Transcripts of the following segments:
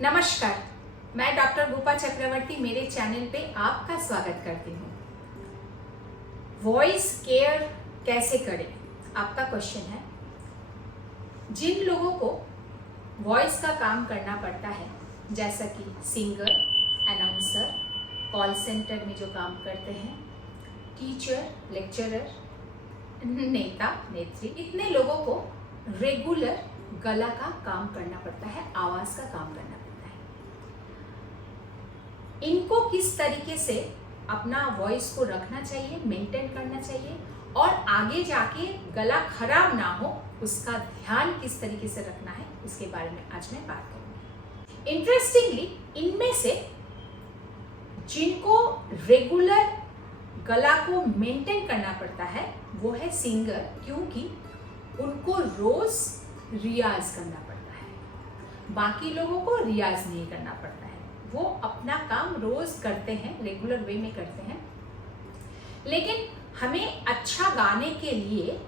नमस्कार, मैं डॉक्टर रूपा चक्रवर्ती मेरे चैनल पे आपका स्वागत करती हूँ। वॉइस केयर कैसे करें, आपका क्वेश्चन है। जिन लोगों को वॉइस का काम करना पड़ता है, जैसा कि सिंगर, अनाउंसर, कॉल सेंटर में जो काम करते हैं, टीचर, लेक्चरर, नेता, नेत्री, इतने लोगों को रेगुलर गला का काम करना पड़ता है, आवाज का काम करना पड़ता है। इनको किस तरीके से अपना वॉइस को रखना चाहिए, मेंटेन करना चाहिए और आगे जाके गला खराब ना हो, उसका ध्यान किस तरीके से रखना है, उसके बारे में आज मैं बात करूंगी। इंटरेस्टिंगली, इनमें से जिनको रेगुलर गला को मेंटेन करना पड़ता है वो है सिंगर, क्योंकि उनको रोज रियाज करना पड़ता है। बाकी लोगों को रियाज नहीं करना पड़ता है, वो अपना काम रोज करते हैं, रेगुलर वे में करते हैं। लेकिन हमें अच्छा गाने के लिए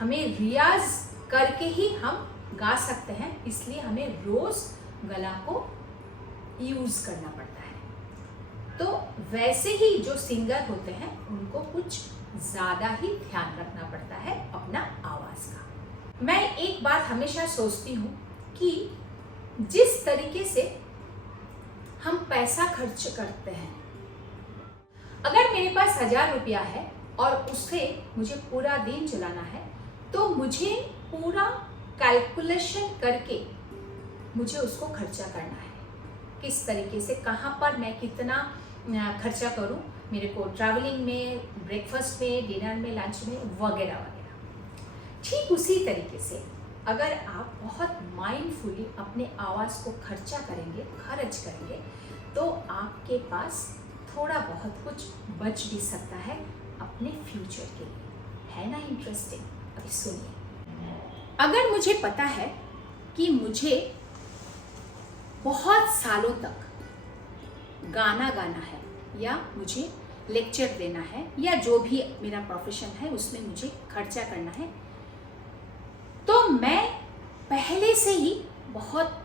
हमें रियाज करके ही हम गा सकते हैं, इसलिए हमें रोज गला को यूज करना पड़ता है। तो वैसे ही जो सिंगर होते हैं उनको कुछ ज्यादा ही ध्यान रखना पड़ता है अपना आवाज का। मैं एक बात हमेशा सोचती हूँ कि जिस तरीके से हम पैसा खर्च करते हैं, अगर मेरे पास 1000 रुपया है और उससे मुझे पूरा दिन चलाना है, तो मुझे पूरा कैलकुलेशन करके मुझे उसको खर्चा करना है। किस तरीके से, कहाँ पर मैं कितना खर्चा करूँ, मेरे को ट्रैवलिंग में, ब्रेकफास्ट में, डिनर में, लंच में, वगैरह वगैरह। ठीक उसी तरीके से अगर आप बहुत माइंडफुली अपने आवाज़ को खर्च करेंगे, तो आपके पास थोड़ा बहुत कुछ बच भी सकता है अपने फ्यूचर के लिए। है ना इंटरेस्टिंग? अभी सुनिए। अगर मुझे पता है कि मुझे बहुत सालों तक गाना गाना है, या मुझे लेक्चर देना है, या जो भी मेरा प्रोफेशन है उसमें मुझे खर्चा करना है, तो मैं पहले से ही बहुत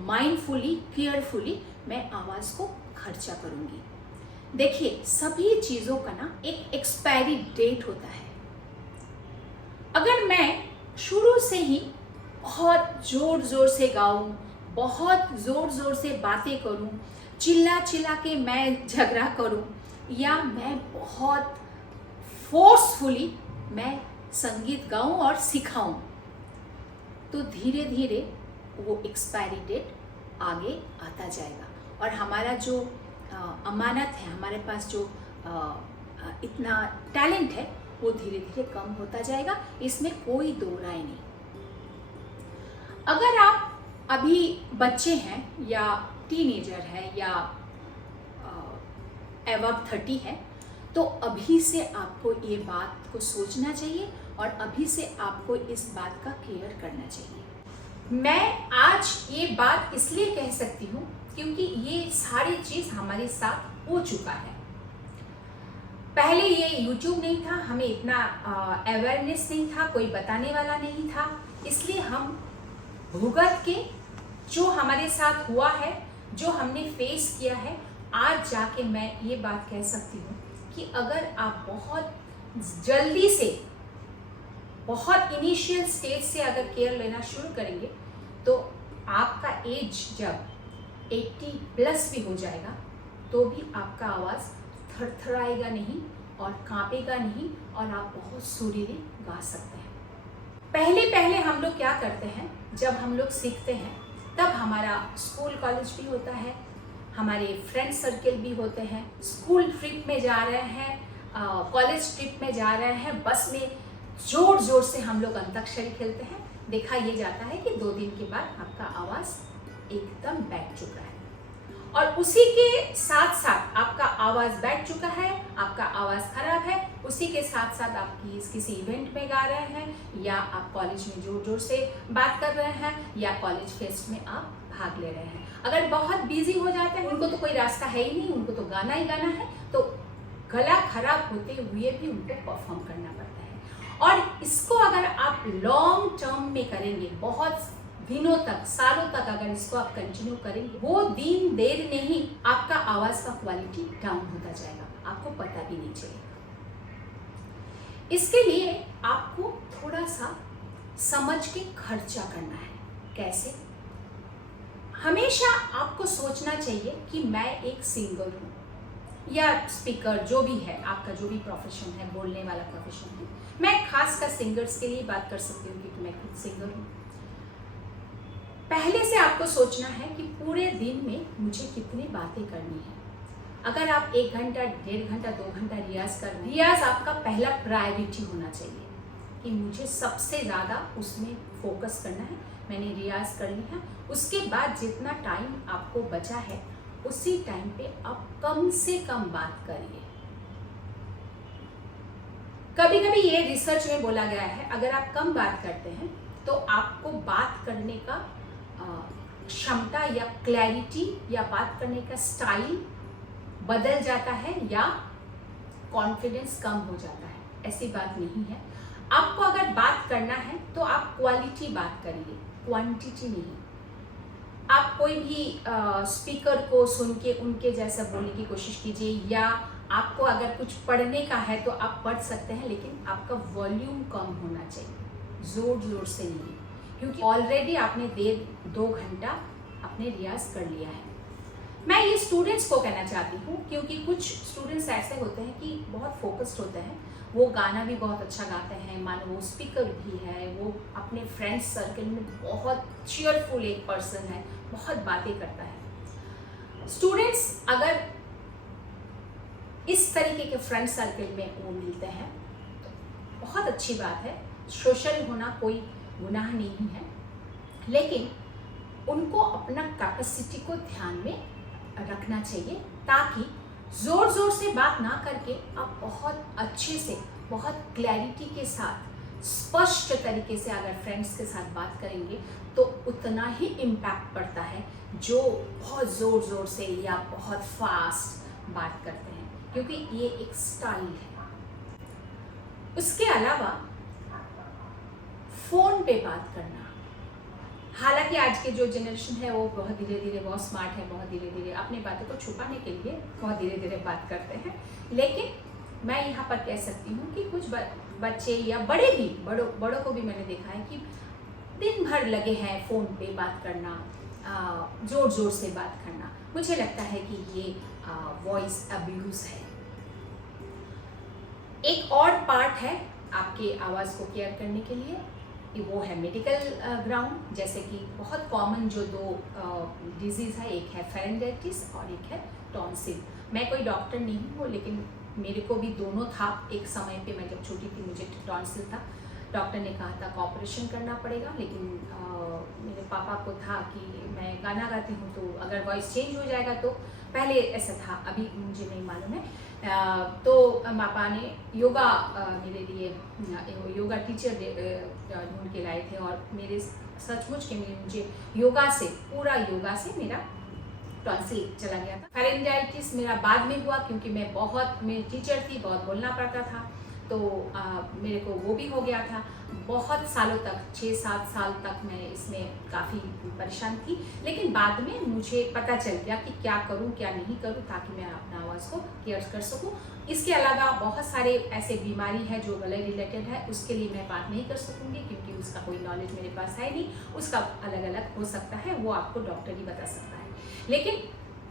माइंडफुली, केयरफुली मैं आवाज को खर्चा करूंगी। देखिए, सभी चीजों का ना एक एक्सपायरी डेट होता है। अगर मैं शुरू से ही बहुत जोर जोर से गाऊं, बहुत जोर जोर से बातें करूं, चिल्ला चिल्ला के मैं झगड़ा करूं, या मैं बहुत फोर्सफुली मैं संगीत गाऊं और सिखाऊं, तो धीरे धीरे वो एक्सपायरी डेट आगे आता जाएगा और हमारा जो अमानत है, हमारे पास जो इतना टैलेंट है, वो धीरे धीरे कम होता जाएगा। इसमें कोई दो राय नहीं। अगर आप अभी बच्चे हैं, या टीनेजर है, या अबव 30 है, तो अभी से आपको ये बात को सोचना चाहिए और अभी से आपको इस बात का केयर करना चाहिए। मैं आज ये बात इसलिए कह सकती हूँ क्योंकि ये सारी चीज हमारे साथ हो चुका है। पहले ये YouTube नहीं था, हमें इतना अवेयरनेस नहीं था, कोई बताने वाला नहीं था, इसलिए हम भुगत के जो हमारे साथ हुआ है, जो हमने फेस किया है, आज जाके मैं ये बात कह सकती हूँ कि अगर आप बहुत जल्दी से, बहुत इनिशियल स्टेज से अगर केयर लेना शुरू करेंगे, तो आपका एज जब 80 प्लस भी हो जाएगा, तो भी आपका आवाज़ थरथराएगा नहीं और कांपेगा नहीं, और आप बहुत सुरीली गा सकते हैं। पहले पहले हम लोग क्या करते हैं, जब हम लोग सीखते हैं, तब हमारा स्कूल कॉलेज भी होता है, हमारे फ्रेंड सर्कल भी होते हैं, स्कूल ट्रिप में जा रहे हैं, कॉलेज ट्रिप में जा रहे हैं, बस में जोर जोर से हम लोग अंताक्षरी खेलते हैं। देखा ये जाता है कि 2 दिन के बाद आपका आवाज एकदम बैठ चुका है, और उसी के साथ साथ आपका आवाज बैठ चुका है, आपका आवाज खराब है, उसी के साथ साथ आप किसी इवेंट में गा रहे हैं, या आप कॉलेज में जोर जोर से बात कर रहे हैं, या कॉलेज फेस्ट में आप भाग ले रहे हैं। अगर बहुत बिजी हो जाते हैं, उनको तो कोई रास्ता है ही नहीं, उनको तो गाना ही गाना है, तो गला खराब होते हुए भी उनको परफॉर्म करना पड़ता है। और इसको अगर आप लॉन्ग टर्म में करेंगे, बहुत दिनों तक, सालों तक अगर इसको आप कंटिन्यू करेंगे, वो दिन देर नहीं आपका आवाज का क्वालिटी डाउन होता जाएगा, आपको पता भी नहीं चलेगा। इसके लिए आपको थोड़ा सा समझ के खर्चा करना है। कैसे? हमेशा आपको सोचना चाहिए कि मैं एक सिंगर हूँ या स्पीकर, जो भी है आपका, जो भी प्रोफेशन है, बोलने वाला प्रोफेशन है। मैं खासकर सिंगर्स के लिए बात कर सकती हूँ क्योंकि मैं खुद सिंगर हूँ। पहले से आपको सोचना है कि पूरे दिन में मुझे कितनी बातें करनी है। अगर आप 1 घंटा, 1.5 घंटा, 2 घंटा रियाज कर रहे हैं, रियाज आपका पहला प्रायोरिटी होना चाहिए कि मुझे सबसे ज़्यादा उसमें फोकस करना है। मैंने रियाज कर लिया, उसके बाद जितना टाइम आपको बचा है उसी टाइम पे आप कम से कम बात करिए। कभी कभी ये रिसर्च में बोला गया है, अगर आप कम बात करते हैं तो आपको बात करने का क्षमता या क्लैरिटी या बात करने का स्टाइल बदल जाता है या कॉन्फिडेंस कम हो जाता है। ऐसी बात नहीं है। आपको अगर बात करना है तो आप क्वालिटी बात करिए, क्वांटिटी नहीं। आप कोई भी स्पीकर को सुन के उनके जैसा बोलने की कोशिश कीजिए, या आपको अगर कुछ पढ़ने का है तो आप पढ़ सकते हैं, लेकिन आपका वॉल्यूम कम होना चाहिए, जोर जोर से नहीं, क्योंकि ऑलरेडी आपने 1.5-2 घंटा आपने रियाज कर लिया है। मैं ये स्टूडेंट्स को कहना चाहती हूँ, क्योंकि कुछ स्टूडेंट्स ऐसे होते हैं कि बहुत फोकस्ड होते हैं, वो गाना भी बहुत अच्छा गाते हैं, मानो वो स्पीकर भी है, वो अपने फ्रेंड्स सर्कल में बहुत चीयरफुल एक पर्सन है, बहुत बातें करता है। स्टूडेंट्स अगर इस तरीके के फ्रेंड सर्कल में वो मिलते हैं तो बहुत अच्छी बात है, सोशल होना कोई गुनाह नहीं है, लेकिन उनको अपना कैपेसिटी को ध्यान में रखना चाहिए, ताकि जोर जोर से बात ना करके आप बहुत अच्छे से, बहुत क्लैरिटी के साथ, स्पष्ट तरीके से अगर फ्रेंड्स के साथ बात करेंगे तो उतना ही इम्पैक्ट पड़ता है जो बहुत जोर जोर से या बहुत फास्ट बात करते हैं, क्योंकि ये एक स्टाइल है। उसके अलावा फोन पे बात करना, हालांकि आज के जो जनरेशन है वो बहुत धीरे धीरे, बहुत स्मार्ट है, बहुत धीरे धीरे अपनी बातों को छुपाने के लिए बहुत धीरे धीरे बात करते हैं, लेकिन मैं यहाँ पर कह सकती हूँ कि कुछ बच्चे या बड़े भी, बड़ों को भी मैंने देखा है कि दिन भर लगे हैं फ़ोन पे बात करना, जोर जोर से बात करना। मुझे लगता है कि ये वॉइस अब्यूज़ है। एक और पार्ट है आपके आवाज़ को केयर करने के लिए, वो है मेडिकल ग्राउंड। जैसे कि बहुत कॉमन जो 2 डिजीज़ है, एक है फेरेंजाइटिस और एक है टॉन्सिल। मैं कोई डॉक्टर नहीं हूँ, लेकिन मेरे को भी दोनों था। एक समय पे मैं जब छोटी थी मुझे टॉन्सिल था, डॉक्टर ने कहा था कि ऑपरेशन करना पड़ेगा, लेकिन मेरे पापा को था कि मैं गाना गाती हूँ तो अगर वॉइस चेंज हो जाएगा, तो पहले ऐसा था, अभी मुझे नहीं मालूम है। तो पापा ने योगा मेरे लिए योगा टीचर ढूंढ के लाए थे, और मेरे सचमुच के मुझे योगा से, पूरा योगा से मेरा टॉन्सिल चला गया था। फेरेंजाइटिस मेरा बाद में हुआ, क्योंकि मैं टीचर थी, बहुत बोलना पड़ता था, तो मेरे को वो भी हो गया था। बहुत सालों तक, 6-7 साल तक मैं इसमें काफ़ी परेशान थी, लेकिन बाद में मुझे पता चल गया कि क्या करूं क्या नहीं करूं, ताकि मैं अपना आवाज़ को केयर कर सकूं। इसके अलावा बहुत सारे ऐसे बीमारी है जो गले रिलेटेड है, उसके लिए मैं बात नहीं कर सकूंगी, क्योंकि उसका कोई नॉलेज मेरे पास है नहीं। उसका अलग अलग हो सकता है, वो आपको डॉक्टर ही बता सकता है। लेकिन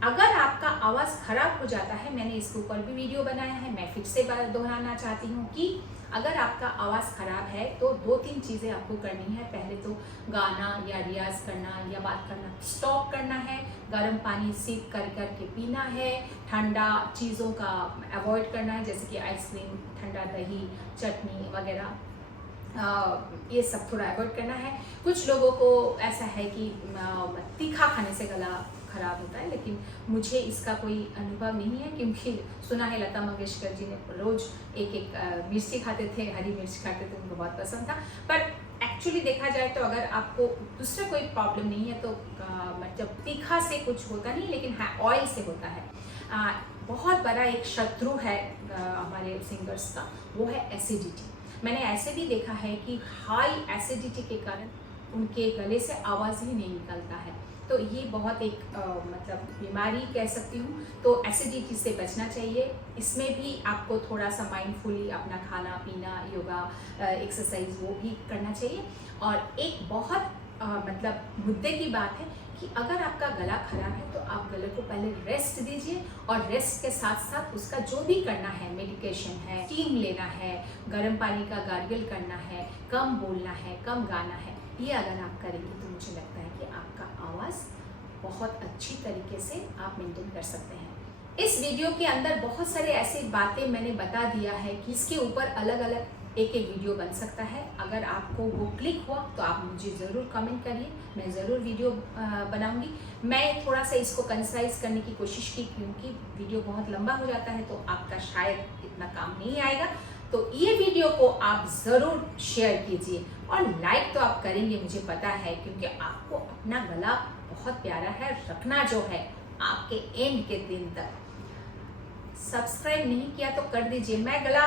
अगर आपका आवाज़ खराब हो जाता है, मैंने इसके ऊपर भी वीडियो बनाया है, मैं फिर से दोहराना चाहती हूँ कि अगर आपका आवाज़ ख़राब है तो 2-3 चीज़ें आपको करनी है। पहले तो गाना या रियाज करना या बात करना स्टॉप करना है, गर्म पानी सिप कर के पीना है, ठंडा चीज़ों का अवॉइड करना है, जैसे कि आइसक्रीम, ठंडा दही, चटनी वगैरह, ये सब थोड़ा अवॉइड करना है। कुछ लोगों को ऐसा है कि तीखा खाने से गला खराब होता है, लेकिन मुझे इसका कोई अनुभव नहीं है, क्योंकि सुना है लता मंगेशकर जी ने रोज एक मिर्ची खाते थे, हरी मिर्च खाते थे, उनको बहुत पसंद था। पर एक्चुअली देखा जाए तो अगर आपको दूसरा कोई प्रॉब्लम नहीं है तो मतलब तीखा से कुछ होता नहीं, लेकिन हाँ ऑयल से होता है। बहुत बड़ा एक शत्रु है हमारे सिंगर्स का, वो है एसिडिटी। मैंने ऐसे भी देखा है कि हाई एसिडिटी के कारण उनके गले से आवाज़ ही नहीं निकलता है। तो ये बहुत एक मतलब बीमारी कह सकती हूँ। तो एसिडिटी से बचना चाहिए। इसमें भी आपको थोड़ा सा माइंडफुली अपना खाना पीना, योगा, एक्सरसाइज वो भी करना चाहिए। और एक बहुत मतलब मुद्दे की बात है कि अगर आपका गला खराब है तो आप गले को पहले रेस्ट दीजिए, और रेस्ट के साथ साथ उसका जो भी करना है, मेडिकेशन है, स्टीम लेना है, गर्म पानी का गार्गल करना है, कम बोलना है, कम गाना है, ये अगर आप करेंगे तो मुझे लगता है कि आपका आवाज़ बहुत अच्छी तरीके से आप मेंटेन कर सकते हैं। इस वीडियो के अंदर बहुत सारे ऐसी बातें मैंने बता दिया है कि इसके ऊपर अलग अलग एक वीडियो बन सकता है। अगर आपको वो क्लिक हुआ तो आप मुझे ज़रूर कमेंट करिए, मैं ज़रूर वीडियो बनाऊंगी। मैं थोड़ा सा इसको कंसाइज करने की कोशिश की, क्योंकि वीडियो बहुत लंबा हो जाता है तो आपका शायद इतना काम नहीं आएगा। तो ये वीडियो को आप ज़रूर शेयर कीजिए, और लाइक तो आप करेंगे मुझे पता है, क्योंकि आपको अपना गला बहुत प्यारा है, रखना जो है आपके एंड के दिन तक। सब्सक्राइब नहीं किया तो कर दीजिए, मैं गला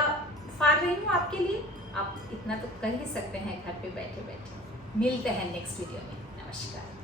फाड़ रही हूँ आपके लिए, आप इतना तो कर ही सकते हैं घर पे बैठे बैठे। मिलते हैं नेक्स्ट वीडियो में। नमस्कार।